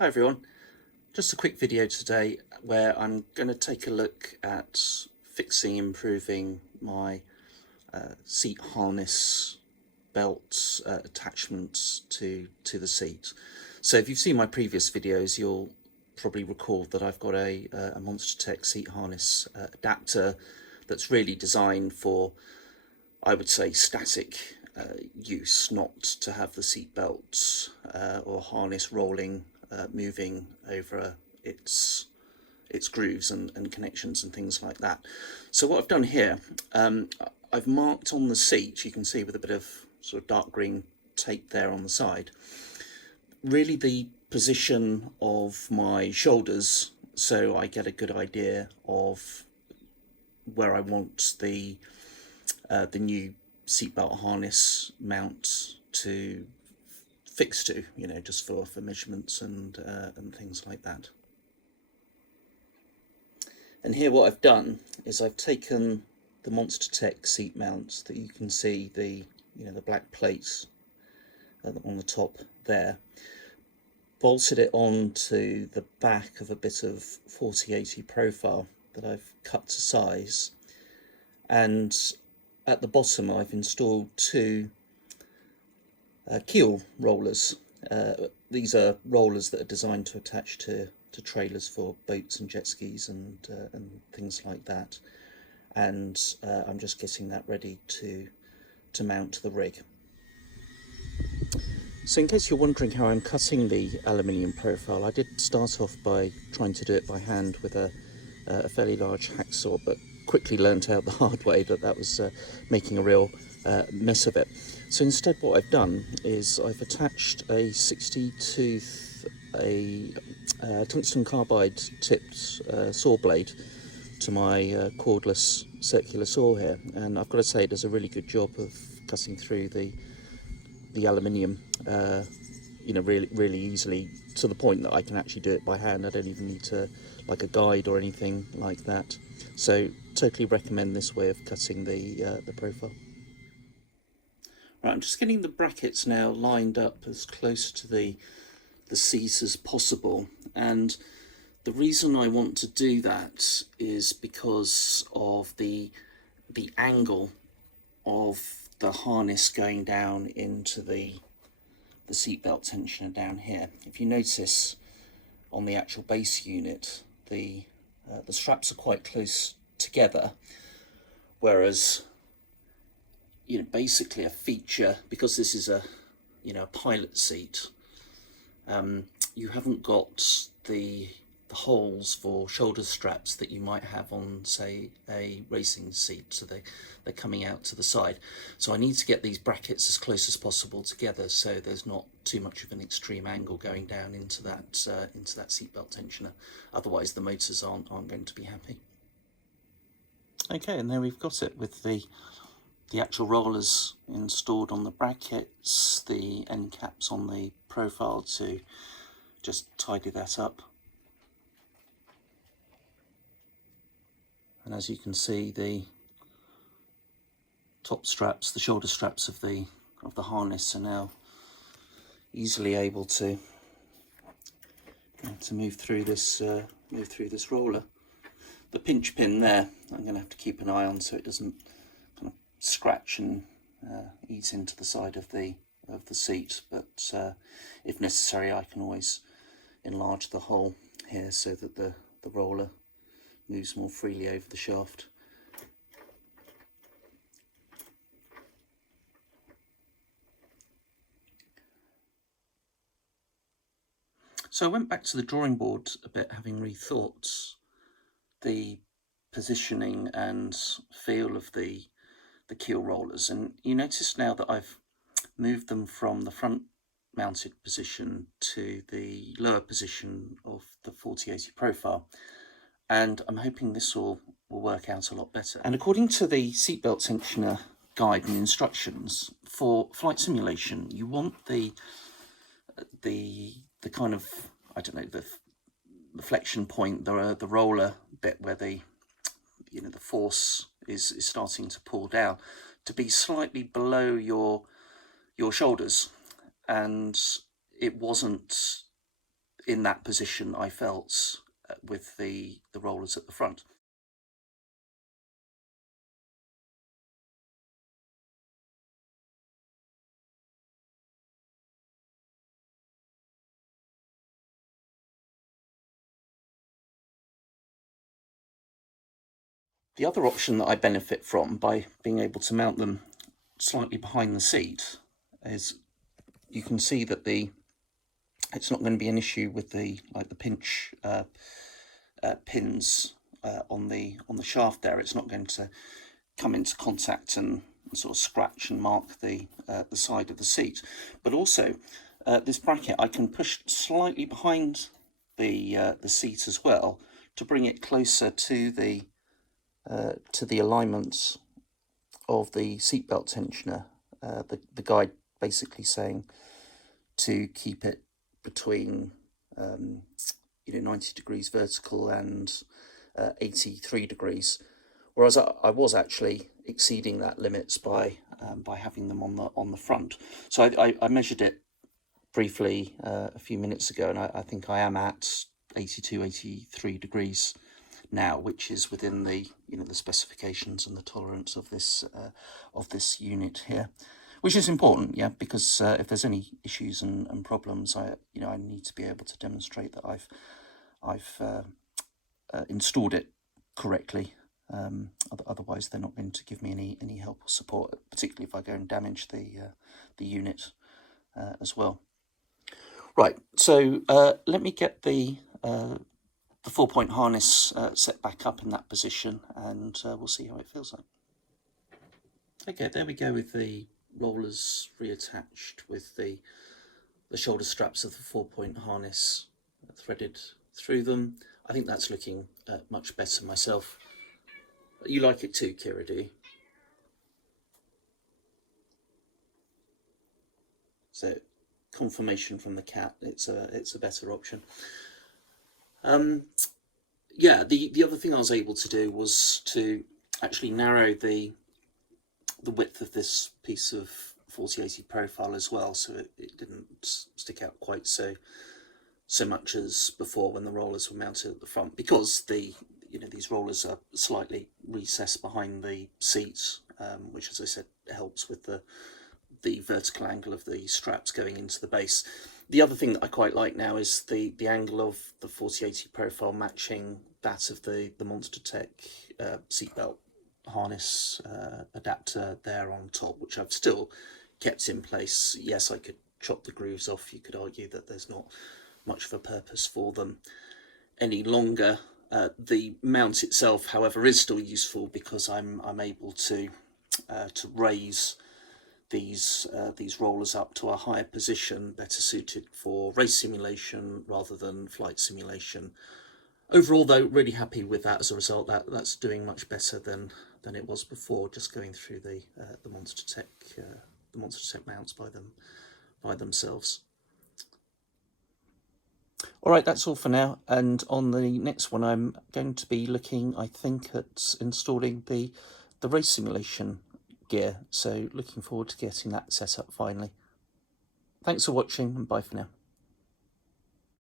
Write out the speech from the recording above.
Hi everyone, just a quick video today where I'm going to take a look at improving my seat harness belt attachments to the seat. So if you've seen my previous videos, you'll probably recall that I've got a Monster seat harness adapter that's really designed for, I would say, static use, not to have the seat belt or harness rolling, moving over its grooves and connections and things like that. So what I've done here, I've marked on the seat, you can see with a bit of sort of dark green tape there on the side, really the position of my shoulders, so I get a good idea of where I want the new seatbelt harness mount to fix to, you know, just for measurements and things like that. And here what I've done is I've taken the Monster seat mounts that you can see, the black plates on the top there, bolted it onto the back of a bit of 4080 profile that I've cut to size, and at the bottom I've installed two keel rollers. These are rollers that are designed to attach to trailers for boats and jet skis and things like that, and I'm just getting that ready to mount to the rig. So in case you're wondering how I'm cutting the aluminium profile, I did start off by trying to do it by hand with a fairly large hacksaw, but quickly learnt out the hard way that was making a real mess of it. So instead what I've done is I've attached a 60 tooth, tungsten carbide tipped saw blade to my cordless circular saw here, and I've got to say it does a really good job of cutting through the aluminium really easily, to the point that I can actually do it by hand. I don't even need to like a guide or anything like that. So totally recommend this way of cutting the profile. Right, I'm just getting the brackets now lined up as close to the seat as possible, and the reason I want to do that is because of the angle of the harness going down into the seatbelt tensioner down here. If you notice on the actual base unit, the straps are quite close together, whereas basically a feature, because this is a pilot seat, you haven't got the holes for shoulder straps that you might have on, say, a racing seat, so they're coming out to the side. So I need to get these brackets as close as possible together, so there's not too much of an extreme angle going down into that seatbelt tensioner. Otherwise the motors aren't going to be happy. Okay, and there we've got it with the actual rollers installed on the brackets, the end caps on the profile to just tidy that up. And as you can see, the top straps, the shoulder straps of the harness, are now easily able to move through this roller. The pinch pin there, I'm going to have to keep an eye on so it doesn't kind of scratch and ease into the side of the seat. But if necessary, I can always enlarge the hole here so that the roller moves more freely over the shaft. So I went back to the drawing board a bit, having rethought the positioning and feel of the keel rollers, and you notice now that I've moved them from the front mounted position to the lower position of the 4080 profile, and I'm hoping this will work out a lot better. And according to the seatbelt tensioner guide and instructions for flight simulation, you want the kind of, I don't know, the flexion point, the roller bit where the force is starting to pull down, to be slightly below your shoulders, and it wasn't in that position I felt with the rollers at the front. The other option that I benefit from by being able to mount them slightly behind the seat is you can see that it's not going to be an issue with the pinch pins on the shaft there. It's not going to come into contact and sort of scratch and mark the side of the seat. But also this bracket I can push slightly behind the seat as well to bring it closer to the alignments of the seatbelt tensioner. The guide basically saying to keep it between 90 degrees vertical and 83 degrees, whereas I was actually exceeding that limits by having them on the front. So I measured it briefly a few minutes ago, and I think I am at 82, 83 degrees now, which is within the the specifications and the tolerance of this unit here, which is important, yeah, because if there's any issues and problems, I need to be able to demonstrate that I've installed it correctly. Otherwise, they're not going to give me any help or support, particularly if I go and damage the unit as well. Right, so let me get the 4-point harness set back up in that position, and we'll see how it feels like. Okay, there we go with the rollers reattached with the shoulder straps of the 4-point harness threaded through them. I think that's looking much better myself. You like it too, Kira, do you? So, confirmation from the cat, it's a better option. Yeah, the other thing I was able to do was to actually narrow the width of this piece of 4080 profile as well, so it didn't stick out quite so much as before when the rollers were mounted at the front, because these rollers are slightly recessed behind the seat, which, as I said, helps with the vertical angle of the straps going into the base. The other thing that I quite like now is the angle of the 4080 profile matching that of the Monster Tech seatbelt harness adapter there on top, which I've still kept in place. Yes, I could chop the grooves off. You could argue that there's not much of a purpose for them any longer. The mount itself, however, is still useful because I'm able to raise these rollers up to a higher position, better suited for race simulation rather than flight simulation. Overall, though, really happy with that as a result. That's doing much better than it was before, just going through the Monster Tech mounts by themselves. All right, that's all for now. And on the next one, I'm going to be looking, I think, at installing the race simulation gear. So looking forward to getting that set up finally. Thanks for watching, and bye for now.